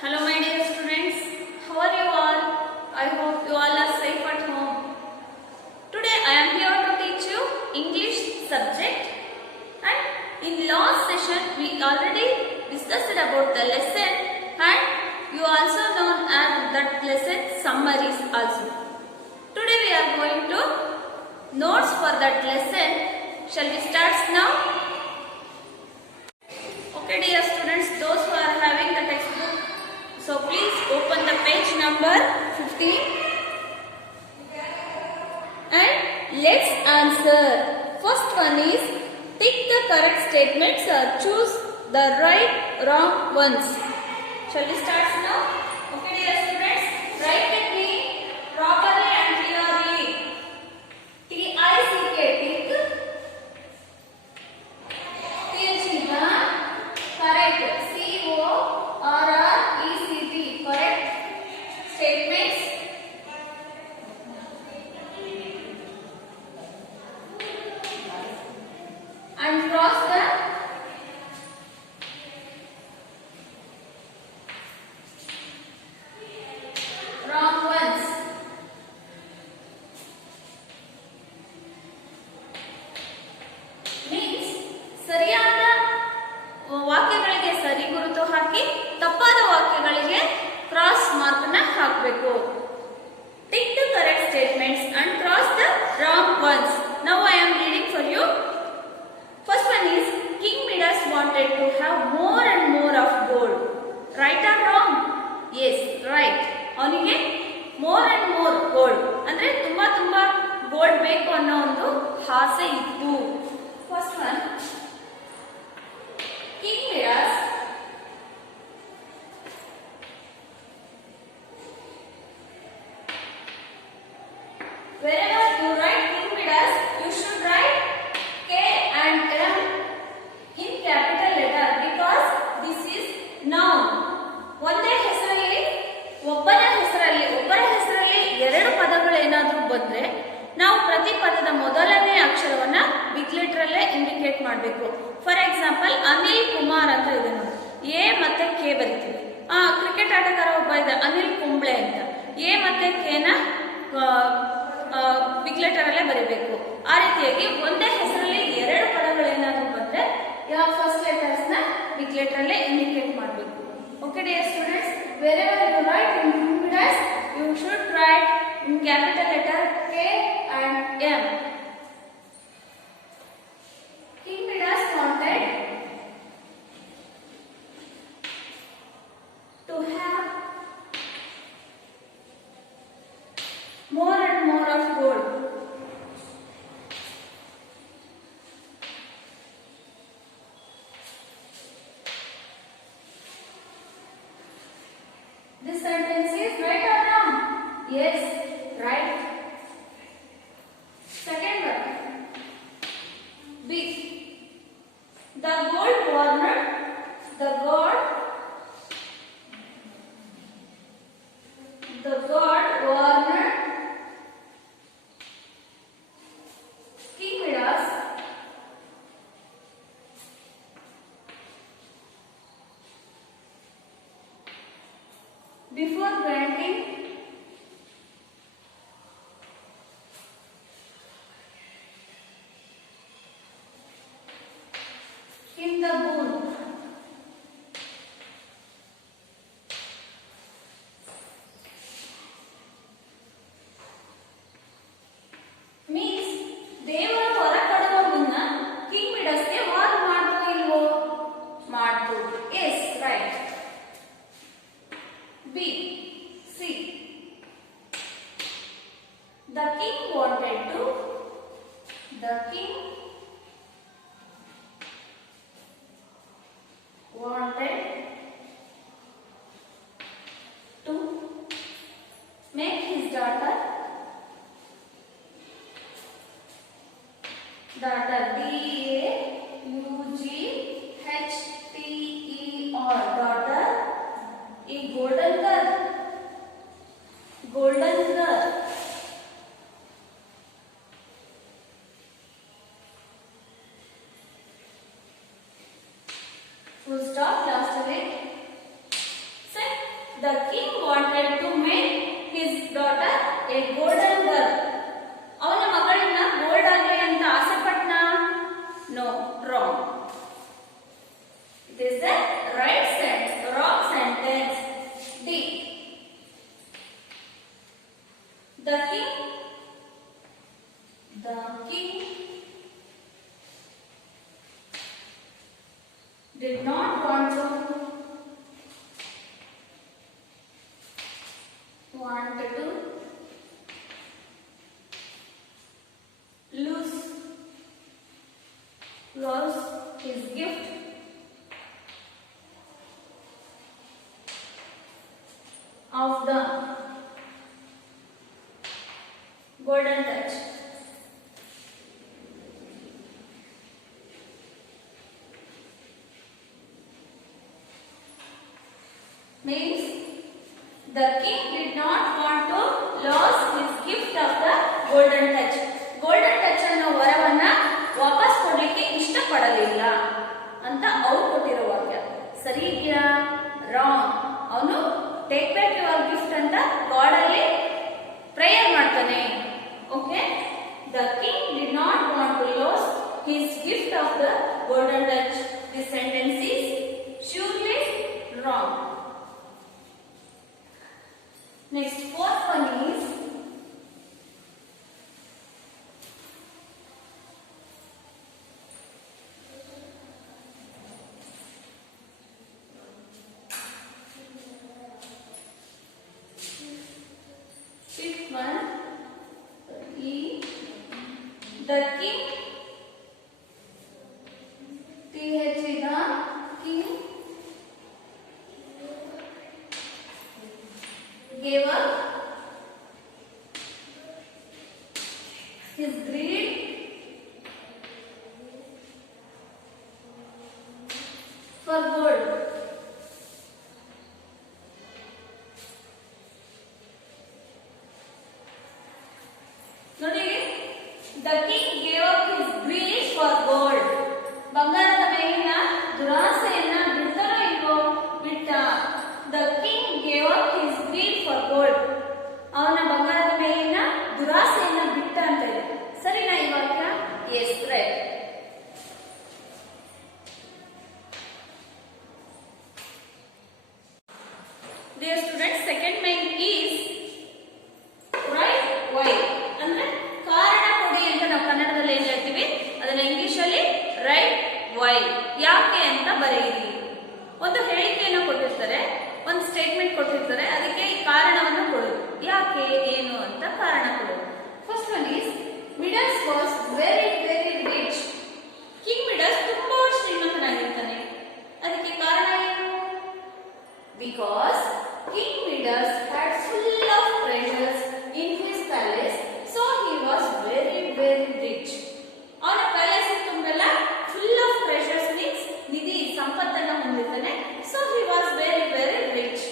Hello my dear students, how are you all? I hope you all are safe at home. Today I am here to teach you English subject, and in last session we already discussed about the lesson and you also known as that lesson summaries also. Today we are going to notes for that lesson. Shall we start now? Okay dear students, those who are having the textbook, so please open the page number 15 and let's answer. First one is tick the correct statements or choose the right wrong ones. Shall we start now? Okay dear students, write with me properly and clearly. T-I-C-K, tick. T-H-E-1, correct. C-O-R-R-E-C-T, correct statements. And cross the wrong ones. Means ಸರಿಯಾದ ವಾಕ್ಯಗಳಿಗೆ ಸರಿ ಗುರುತು ಹಾಕಿ ತಪ್ಪಾದ ವಾಕ್ಯಗಳಿಗೆ cross mark ನ ಹಾಕಬೇಕು. Tick the correct statements and cross the wrong ones. Now I am reading for you. First one is King Midas wanted to have more and more of gold. Right or wrong? Yes, right. ಅವನಿಗೆ more and more gold ಅಂದ್ರೆ ತುಂಬಾ ಗೋಲ್ಡ್ ಬೇಕು ಅನ್ನೋ ಒಂದು ಆಸೆ ಇತ್ತು. First one, King Midas wherever you write King Midas, you should write K and M in capital letter because this is noun. ಒಂದೇ ಹೆಸರಲ್ಲಿ ಒಬ್ಬರ ಹೆಸರಲ್ಲಿ ಎರಡು ಪದಗಳು ಏನಾದರೂ ಬಂದ್ರೆ ನಾವು ಪ್ರತಿ ಪದದ ಮೊದಲನೇ ಅಕ್ಷರವನ್ನ ಬಿಗ್ ಲೆಟರ್ ಅಲ್ಲೇ ಇಂಡಿಕೇಟ್ ಮಾಡಬೇಕು. ಫಾರ್ ಎಕ್ಸಾಂಪಲ್ ಅನಿಲ್ ಕುಮಾರ್ ಅಂತ ಇದೆ ನೋಡಿ, ಎ ಮತ್ತೆ ಕೆ ಬರಿತೀವಿ. ಕ್ರಿಕೆಟ್ ಆಟಗಾರ ಒಬ್ಬ ಇದೆ ಅನಿಲ್ ಕುಂಬ್ಳೆ ಅಂತ, ಎ ಮತ್ತೆ ಕೆ ನ ಬಿಗ್ ಲೆಟರ್ ಅಲ್ಲೇ ಬರೀಬೇಕು. ಆ ರೀತಿಯಾಗಿ ಒಂದೇ ಹೆಸರಲ್ಲಿ ಎರಡು ಪದಗಳೇನಾದ್ರೂ ಬಂದ್ರೆ ಯಾವ ಫಸ್ಟ್ ಲೆಟರ್ಸ್ ನ ಬಿಗ್ ಲೆಟರ್ ಅಲ್ಲೇ ಇಂಡಿಕೇಟ್ ಮಾಡಬೇಕು. Okay dear students, wherever you write in King Midas, you should write in capital letter K and M. King Midas wanted to have more and more of gold. This sentence is right or wrong? Yes, right. Second one, B. The god wanted King Midas before granting him the boon. Means ದೇವರು ವರ ಕೊಡುವ ಮುನ್ನ ಕಿಂಗ್ ಮಿಡಸ್ಗೆ ವಾರ್ ಮಾಡ್ತೋ ಇಲ್ವೋ? ಮಾಡ್ತು. Yes, right. B. C. The king wanted to make his daughter D-A-U-G-H-T-E-R, daughter, a golden girl. Full stop, last line. Set. The king wanted to make his daughter a golden girl. ಅವನ ಮಗಳನ್ನ ಗೋಲ್ಡ್ ಆಗಲಿ ಅಂತ ಆಸೆ ಪಟ್ನ? No, wrong. It is the wrong sentence. D. The king did not want to lose his gift of the golden touch. Means the king did not want to lose his gift of the golden touch. Golden touch ಅನ್ನೋ ವರವನ್ನ ವಾಪಸ್ ಕೊಡ್ಲಿಕ್ಕೆ ಇಷ್ಟಪಡಲಿಲ್ಲ ಅಂತ ಅವ್ರು ಕೊಟ್ಟಿರೋ ವಾಕ್ಯ. ಸರಿ ಇದೆಯಾ? ರಾಂಗ್. ಅವನು ಟೇಕ್ ಬ್ಯಾಕ್ ಯುವರ್ ಗಿಫ್ಟ್ ಅಂತ ಗಾಡ್ ಅಲ್ಲಿ ಪ್ರೇಯರ್ ಮಾಡ್ತಾನೆ. Okay, the king did not want to lose his gift of the golden touch. This sentence is surely wrong. Next, fourth one is fifth one. E. The king. TH is the king. Gave up his greed for gold. ನೋಡಿ, the king gave up his greed for gold. ಬಂಗಾರದ ಮೇಲಿನ ದುರಾಸೆಯನ್ನ ಬಿಡ್ತಾನೋ ಇಲ್ವೋ? ಬಿಟ್ಟ. The king gave up his greed for gold. ಅವನ ಬಂಗಾರದ ಮೇಲಿನ ದುರಾಸೆಯನ್ನ ಬಿಟ್ಟ ಅಂತ ಇದೆ. ಸರಿನಾ ಈ ವಾಕ್ಯ? Yes, right. Dear students, second main is write why. ಅಂದ್ರೆ ಕಾರಣ ಕೊಡಿ ಅಂತ ನಾವು ಕನ್ನಡದಲ್ಲಿ ಏನ್ ಹೇಳ್ತೀವಿ, ಅದನ್ನ ಇಂಗ್ಲಿಷ್ ಅಲ್ಲಿ ರೈಟ್ ವೈ, ಯಾಕೆ ಅಂತ ಬರೆಯಿರಿ. ಒಂದು ಹೇಳಿಕೆಯನ್ನು ಕೊಟ್ಟಿರ್ತಾರೆ, ಒಂದು ಸ್ಟೇಟ್ಮೆಂಟ್ ಕೊಟ್ಟಿರ್ತಾರೆ, ಅದಕ್ಕೆ ಈ ಕಾರಣವನ್ನು ಕೊಡೋದು. ಯಾಕೆ, ಏನು ಅಂತ ಕಾರಣ ಕೊಡೋದು. First one is Midas was very very rich. King Midas ತುಂಬಾ ಶ್ರೀಮಂತನಾಗಿರ್ತಾನೆ. ಅದಕ್ಕೆ ಕಾರಣ ಏನು? Because king Midas had full of treasures in his palace, so he was very very rich. ಅವನ ಪ್ಯಾಲೇಸ್ ತುಂಬೆಲ್ಲ ಫುಲ್ ಆಫ್ ಟ್ರೆಷರ್ಸ್ ಮೀನ್ಸ್ ನಿಧಿ, ಸಂಪತ್ತನ್ನು ಹೊಂದಿರ್ತಾನೆ. So he was very very rich.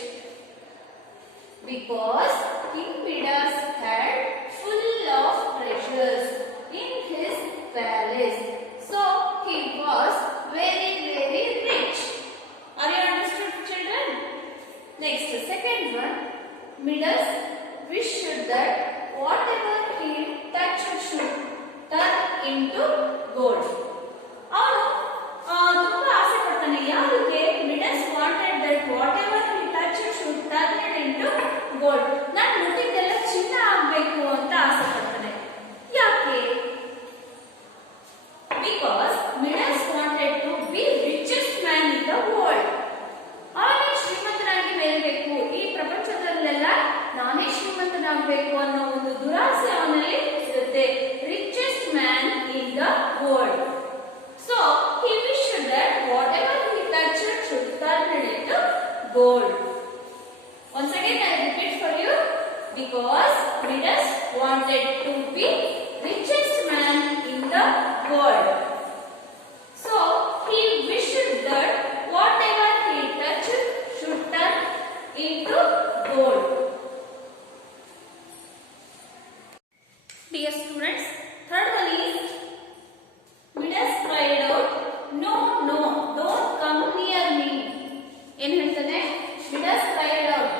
Because King Midas had full of treasures in his palace, so he was very very rich. Are you understood, children? Next, second one. Midas wished that whatever he touched should turn into gold. ಅವನು ತುಂಬಾ ಆಸೆ ಪಡ್ತಾನೆ. ಯಾವುದಕ್ಕೆ? Midas wanted that whatever he touched should turn into gold. ನಾನು ಮುಟ್ಟಿದ್ದೆಲ್ಲ ಚಿನ್ನ ಆಗಬೇಕು ಅಂತ ಆಸೆ ಪಡ್ತಾನೆ. ಯಾಕೆ? Because Midas wanted to be richest man in the world. ಅವನೇ ಶ್ರೀಮಂತನಾಗಿ ಬೆಳೆಯಬೇಕು, ಈ ಪ್ರಪಂಚದಲ್ಲೆಲ್ಲ ನಾನೇ ಶ್ರೀಮಂತನಾಗಬೇಕು ಅನ್ನೋ ಒಂದು ದುರಾಸೆ ಅವನಲ್ಲಿ ಇರುತ್ತೆ. Richest man in the world. So he wished that whatever he touched should turn into gold. Once again I repeat for you. Because Midas wanted to be richest man in the world, so he wished that whatever he touched should turn into gold. Dear students, third one is Midas cried out, "No, no, don't come near me." ಏನು ಹೇಳ್ತಾನೆ? Midas cried out.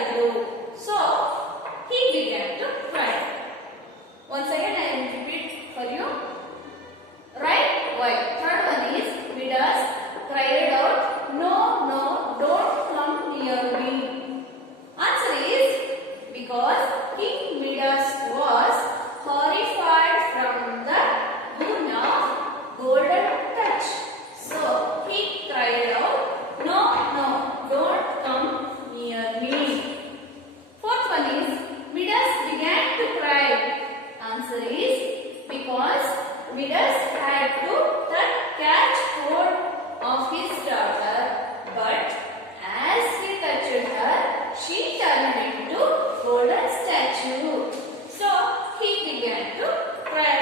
ಇದ್ರು. So he began to cry. Once again I will repeat for you. Right, why? Third one is Midas cried out, no, no, don't come near me. Answer is because King Midas was horrified from the boon of golden touch. So he cried out, no, no, don't come near me. Fourth one is Midas began to cry. Answer is because Midas had to catch hold of his daughter, but as he touched her, she turned into golden statue. So he began to cry.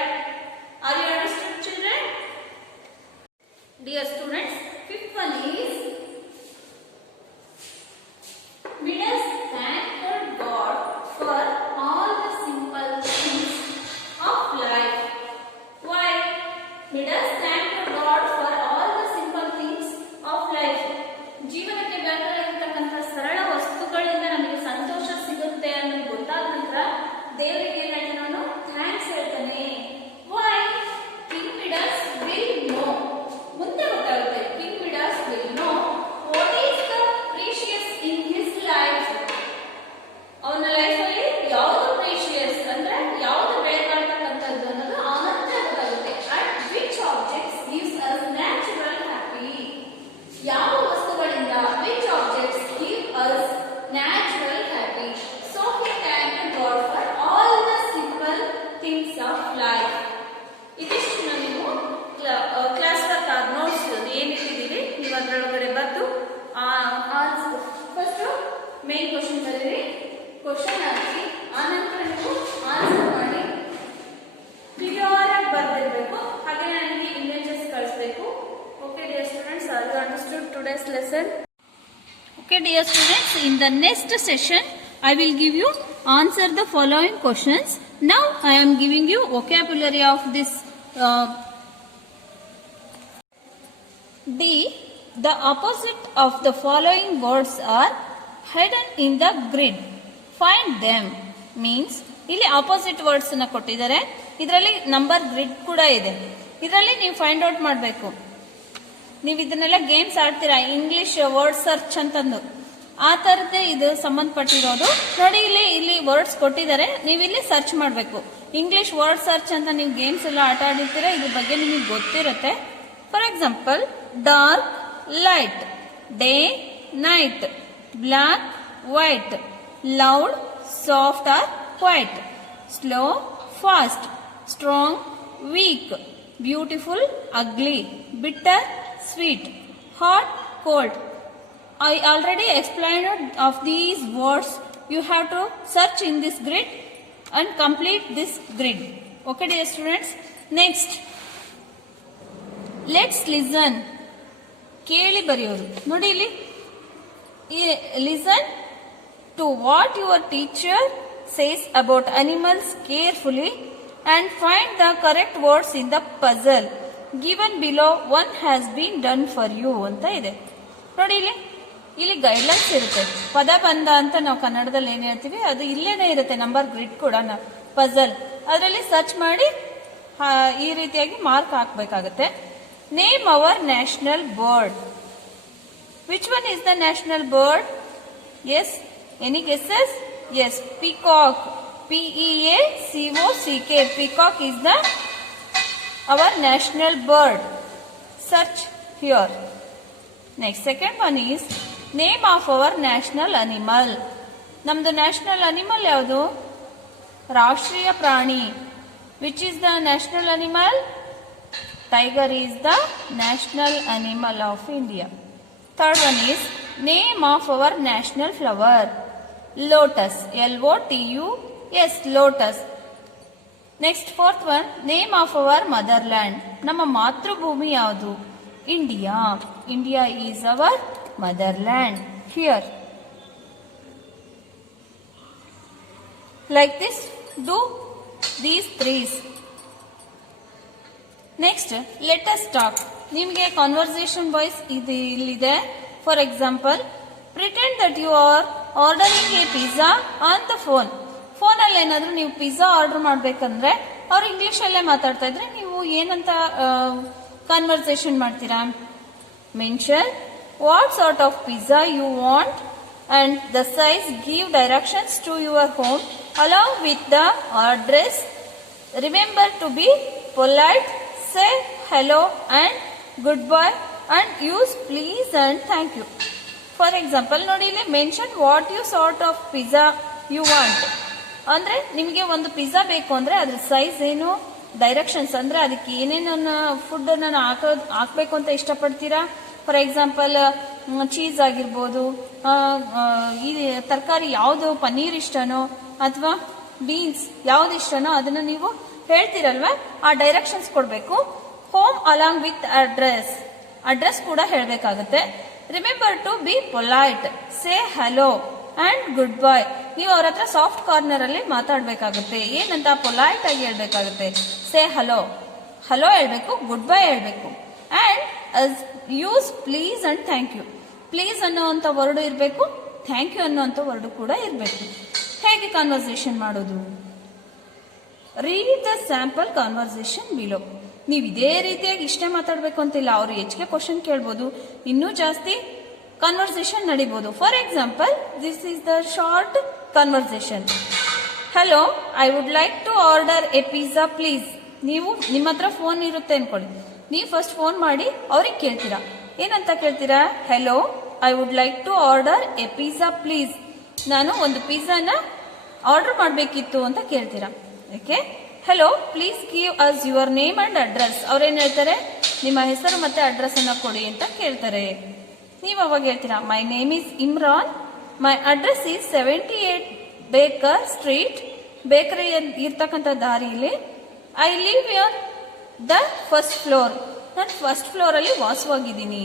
Are you understood, children? Dear students, fifth one is Midas thanked God for all the simple things of life. Why? Midas thanked God for all the simple things of life. ಜೀವನಕ್ಕೆ ಬೇಕಾಗಿರ್ತಕ್ಕಂಥ ಸರಳ ವಸ್ತುಗಳಿಂದ ನಮಗೆ ಸಂತೋಷ ಸಿಗುತ್ತೆ ಅನ್ನೋದು ಗೊತ್ತಾದ ನಂತರ ದೇವರಿಗೆ ಏನಾಯ್ತು, ನಾನು ಥ್ಯಾಂಕ್ಸ್ ಹೇಳ್ತಾನೆ. Why? King Midas will know, ಮುಂದೆ ಗೊತ್ತಾಗುತ್ತೆ. King Midas will know what is the precious in his life. ಅವನ ಲೈಫಲ್ಲಿ ಯಾವುದು ಪ್ರೀಶಿಯಸ್ ಅಂದ್ರೆ ಯಾವುದು ಬೆಳೆಕಾಡ್ತಕ್ಕಂಥದ್ದು ಅನ್ನೋದು ಅವನಂತೆ ಗೊತ್ತಾಗುತ್ತೆ. And which objects gives us natural happy. ಯಾವ ವಸ್ತುಗಳಿಂದ which objects give us natural happy. So he thanked God for all the simple things of life. ಇದಿಷ್ಟು ನೀವು ಕ್ಲಾಸ್ ವರ್ಕ್ ಆದ ನೋಟ್ಸ್ ಏನಿಟ್ಟಿದ್ದೀರಿ ನೀವು ಅದರೊಳಗಡೆ ಬಂದು ಫಸ್ಟ್ ಮೇನ್ ಕ್ವಶನ್ ಬರೀರಿ, ಕ್ವಶನ್ ಹಾಕಿ ಆನಂತರ ನೀವು ಆನ್ಸರ್ ಮಾಡಿ ಕ್ಲಿಯರ್ ಆಗಿ ಬರ್ದಿರ್ಬೇಕು. ಹಾಗೆ ನನಗೆ ಇಮೇಜಸ್ ಕಳಿಸ್ಬೇಕು. Okay dear students, are you understood today's lesson? Okay dear students, in the next session I will give you answer the following questions. Now I am giving you vocabulary of this D. The opposite of the following words are hidden in the grid. Find them means ಇಲ್ಲಿ opposite words ನ ಕೊಟ್ಟಿದ್ದಾರೆ. ಇದರಲ್ಲಿ number grid ಕೂಡ ಇದೆ. ಇದರಲ್ಲಿ ನೀವು find out ಮಾಡಬೇಕು. ನೀವು ಇದನ್ನೆಲ್ಲ ಗೇಮ್ಸ್ ಆಡ್ತೀರಾ, ಇಂಗ್ಲಿಷ್ ವರ್ಡ್ ಸರ್ಚ್ ಅಂತಂದು, ಆ ತರದ್ದೇ ಇದು ಸಂಬಂಧಪಟ್ಟಿರೋದು. ನೋಡಿ ಇಲ್ಲಿ ವರ್ಡ್ಸ್ ಕೊಟ್ಟಿದ್ದಾರೆ, ನೀವು ಇಲ್ಲಿ ಸರ್ಚ್ ಮಾಡಬೇಕು. ಇಂಗ್ಲಿಷ್ ವರ್ಡ್ ಸರ್ಚ್ ಅಂತ ನೀವು ಗೇಮ್ಸ್ ಎಲ್ಲ ಆಟ ಆಡಿರ್ತೀರಾ, ಇದ್ರ ಬಗ್ಗೆ ನಿಮಗೆ ಗೊತ್ತಿರುತ್ತೆ. For example, dark light, day night, black white, loud soft or quiet, slow fast, strong weak, beautiful ugly, bitter sweet, hot cold. I already explained of these words. You have to search in this grid and complete this grid. Okay dear students, next let's listen. ಕೇಳಿ ಬರೆಯೋದು ನೋಡಿ ಇಲ್ಲಿ, listen to what your teacher says about animals carefully and find the correct words in the puzzle given below. One has been done for you ಅಂತ ಇದೆ ನೋಡಿ. ಇಲ್ಲಿ ಗೈಡ್ಲೈನ್ಸ್ ಇರುತ್ತೆ. ಪದ ಬಂದ ಅಂತ ನಾವು ಕನ್ನಡದಲ್ಲಿ ಏನ್ ಹೇಳ್ತೀವಿ ಅದು ಇಲ್ಲೇನೆ ಇರುತ್ತೆ. ನಂಬರ್ ಗ್ರಿಡ್ ಕೂಡ ಪಜಲ್ ಅದರಲ್ಲಿ ಸರ್ಚ್ ಮಾಡಿ ಈ ರೀತಿಯಾಗಿ ಮಾರ್ಕ್ ಹಾಕಬೇಕಾಗುತ್ತೆ. Name our national bird. Which one is the national bird? Yes, any guesses? Yes, peacock. PEACOCK. Peacock is the our national bird. Search here. Next, second one is name of our national animal. ನಮ್ದು national animal ಯಾವುದು? ರಾಷ್ಟ್ರೀಯ ಪ್ರಾಣಿ. Which is the national animal? Tiger is the national animal of India. Third one is name of our national flower. Lotus. LOTUS. Lotus. Next, fourth one, name of our motherland. ನಮ್ಮ ಮಾತೃಭೂಮಿ ಯಾವುದು? India. India is our motherland. Here. Like this, do these threes. Next, let us talk. ನಿಮಗೆ conversation voice ಇದು ಇಲ್ಲಿದೆ. For example, pretend that you are ordering A pizza on the phone. ಫೋನಲ್ಲಿ ಏನಾದರೂ ನೀವು pizza order ಮಾಡಬೇಕಂದ್ರೆ ಅವ್ರು ಇಂಗ್ಲೀಷಲ್ಲೇ ಮಾತಾಡ್ತಾ ಇದ್ರೆ ನೀವು ಏನಂತ ಕನ್ವರ್ಸೇಷನ್ ಮಾಡ್ತೀರಾ? Mention what sort of pizza you want and the size, give directions to your home along with the address. Remember to be polite, say hello and goodbye and use please and thank you. For example, ನೋಡಿ ಇಲ್ಲಿ mention what you sort of pizza you want. ಅಂದ್ರೆ ನಿಮಗೆ ಒಂದು ಪಿಜ್ಜಾ ಬೇಕು ಅಂದ್ರೆ ಅದ್ರ ಸೈಜ್ ಏನು, ಡೈರೆಕ್ಷನ್ಸ್ ಅಂದ್ರೆ ಅದಕ್ಕೆ ಏನೇನು ಫುಡ್ ಅನ್ನು ಹಾಕ್ಬೇಕು ಅಂತ ಇಷ್ಟಪಡ್ತೀರಾ. ಫಾರ್ ಎಕ್ಸಾಂಪಲ್ ಚೀಸ್ ಆಗಿರ್ಬೋದು, ಈ ತರಕಾರಿ ಯಾವುದು, ಪನ್ನೀರ್ ಇಷ್ಟನೋ ಅಥವಾ ಬೀನ್ಸ್ ಯಾವ್ದು ಇಷ್ಟನೋ ಅದನ್ನ ನೀವು ಹೇಳ್ತೀರಲ್ವಾ, ಆ ಡೈರೆಕ್ಷನ್ಸ್ ಕೊಡಬೇಕು. ಹೋಮ್ ಅಲಾಂಗ್ ವಿತ್ ಅಡ್ರೆಸ್ ಕೂಡ ಹೇಳಬೇಕಾಗುತ್ತೆ. Remember to be polite, say hello and good bye. ನೀವು ಅವ್ರ ಹತ್ರ ಸಾಫ್ಟ್ ಕಾರ್ನರ್ ಅಲ್ಲಿ ಮಾತಾಡ್ಬೇಕಾಗುತ್ತೆ. ಏನಂತ ಪೊಲೈಟ್ ಆಗಿ ಹೇಳ್ಬೇಕಾಗುತ್ತೆ. ಸೇ ಹಲೋ ಹೇಳ್ಬೇಕು, ಗುಡ್ ಬೈ ಹೇಳ್ಬೇಕು. And use please and thank you. Please ಅನ್ನೋಂಥ ವರ್ಡ್ ಇರಬೇಕು, ಥ್ಯಾಂಕ್ ಯು ಅನ್ನೋಂಥ ವರ್ಡ್ ಕೂಡ ಇರಬೇಕು. ಹೇಗೆ ಕಾನ್ವರ್ಸೇಷನ್ ಮಾಡೋದು? Read the sample conversation below. ನೀವು ಇದೇ ರೀತಿಯಾಗಿ ಇಷ್ಟೇ ಮಾತಾಡಬೇಕು ಅಂತಿಲ್ಲ, ಅವರು ಹೆಚ್ಚಿಗೆ ಕ್ವಶನ್ ಕೇಳ್ಬೋದು, ಇನ್ನೂ ಜಾಸ್ತಿ ಕಾನ್ವರ್ಸೇಷನ್ ನಡೀಬಹುದು. For example, this is the short conversation. Hello, I would like to order a pizza please. ನೀವು ನಿಮ್ಮ ಹತ್ರ ಫೋನ್ ಇರುತ್ತೆ ಅನ್ಕೊಳ್ಳಿ, ನೀವು ಫಸ್ಟ್ ಫೋನ್ ಮಾಡಿ ಅವ್ರಿಗೆ ಕೇಳ್ತೀರಾ. ಏನಂತ ಕೇಳ್ತೀರಾ? Hello, I would like to order a pizza please. ನಾನು ಒಂದು ಪಿಜ್ಜಾನ ಆರ್ಡರ್ ಮಾಡಬೇಕಿತ್ತು ಅಂತ ಕೇಳ್ತೀರಾ. Okay, hello, please give us your name and address. ಅವ್ರೇನ್ ಹೇಳ್ತಾರೆ? ನಿಮ್ಮ ಹೆಸರು ಮತ್ತೆ ಅಡ್ರೆಸ್ ಅನ್ನ ಕೊಡಿ ಅಂತ ಕೇಳ್ತಾರೆ. ನೀವು ಅವಾಗ ಹೇಳ್ತೀರಾ, my name is Imran, my address is 78 Baker street. Bakery ಇರ್ತಕ್ಕಂಥ ದಾರಿಯಲ್ಲಿ. I live on the first floor. ನಾನು ಫಸ್ಟ್ ಫ್ಲೋರ್ ಅಲ್ಲಿ ವಾಸವಾಗಿದ್ದೀನಿ.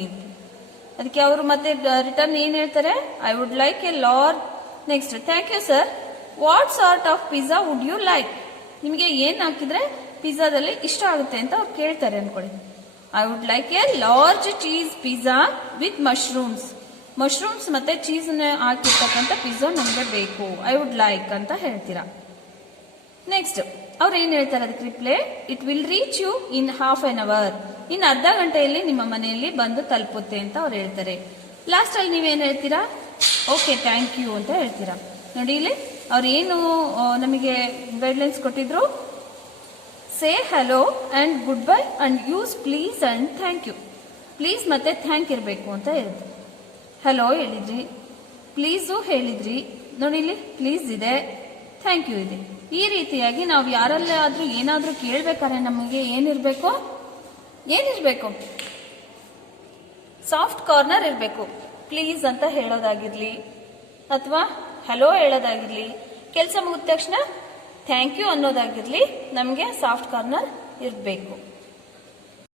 ಅದಕ್ಕೆ ಅವರು ಮತ್ತೆ ರಿಟರ್ನ್ ಏನ್ ಹೇಳ್ತಾರೆ? I would like a large. Next, thank you sir, what sort of pizza would you like. ನಿಮಗೆ ಏನ್ ಹಾಕಿದ್ರೆ ಪಿಜ್ಜಾದಲ್ಲಿ ಇಷ್ಟ ಆಗುತ್ತೆ ಅಂತ ಅವ್ರು ಕೇಳ್ತಾರೆ ಅನ್ಕೊಳ್ಳಿ. I would like a large cheese pizza with mushrooms. Mushrooms ಮತ್ತೆ ಚೀಸ್ ಹಾಕಿರ್ತಕ್ಕಂಥ ಪಿಜ್ಜಾ ನಮಗೆ ಬೇಕು, ಐ ವುಡ್ ಲೈಕ್ ಅಂತ ಹೇಳ್ತೀರಾ. ನೆಕ್ಸ್ಟ್, ಅವ್ರು ಏನ್ ಹೇಳ್ತಾರೆ ಅದಕ್ಕೆ reply? It will reach you in half an hour. ಇನ್ನು ಅರ್ಧ ಗಂಟೆಯಲ್ಲಿ ನಿಮ್ಮ ಮನೆಯಲ್ಲಿ ಬಂದು ತಲುಪುತ್ತೆ ಅಂತ ಅವ್ರು ಹೇಳ್ತಾರೆ. ಲಾಸ್ಟ್ ಅಲ್ಲಿ ನೀವೇನ್ ಹೇಳ್ತೀರಾ? ಓಕೆ, ಥ್ಯಾಂಕ್ ಯು ಅಂತ ಹೇಳ್ತೀರಾ. ನೋಡಿ ಇಲ್ಲಿ ಅವ್ರು ಏನು ನಮಗೆ ಗೈಡ್ಲೈನ್ಸ್ ಕೊಟ್ಟಿದ್ರು. Say hello and good bye and use please and thank you. Please ಮತ್ತೆ ಥ್ಯಾಂಕ್ ಇರಬೇಕು ಅಂತ ಹೇಳಿದ್ರು. ಹಲೋ ಹೇಳಿದ್ರಿ, ಪ್ಲೀಸು ಹೇಳಿದ್ರಿ, ನೋಡಿ ಇಲ್ಲಿ ಪ್ಲೀಸ್ ಇದೆ, ಥ್ಯಾಂಕ್ ಯು ಇದೆ. ಈ ರೀತಿಯಾಗಿ ನಾವು ಯಾರಲ್ಲಾದ್ರೂ ಏನಾದ್ರೂ ಕೇಳ್ಬೇಕಾದ್ರೆ ನಮಗೆ ಏನಿರ್ಬೇಕು? ಸಾಫ್ಟ್ ಕಾರ್ನರ್ ಇರಬೇಕು. ಪ್ಲೀಸ್ ಅಂತ ಹೇಳೋದಾಗಿರ್ಲಿ ಅಥವಾ ಹಲೋ ಹೇಳೋದಾಗಿರ್ಲಿ, ಕೆಲಸ ಮುಗಿದ ತಕ್ಷಣ ಥ್ಯಾಂಕ್ ಯು ಅನ್ನೋದಾಗಿರ್ಲಿ, ನಮಗೆ ಸಾಫ್ಟ್ ಕಾರ್ನರ್ ಇರಬೇಕು.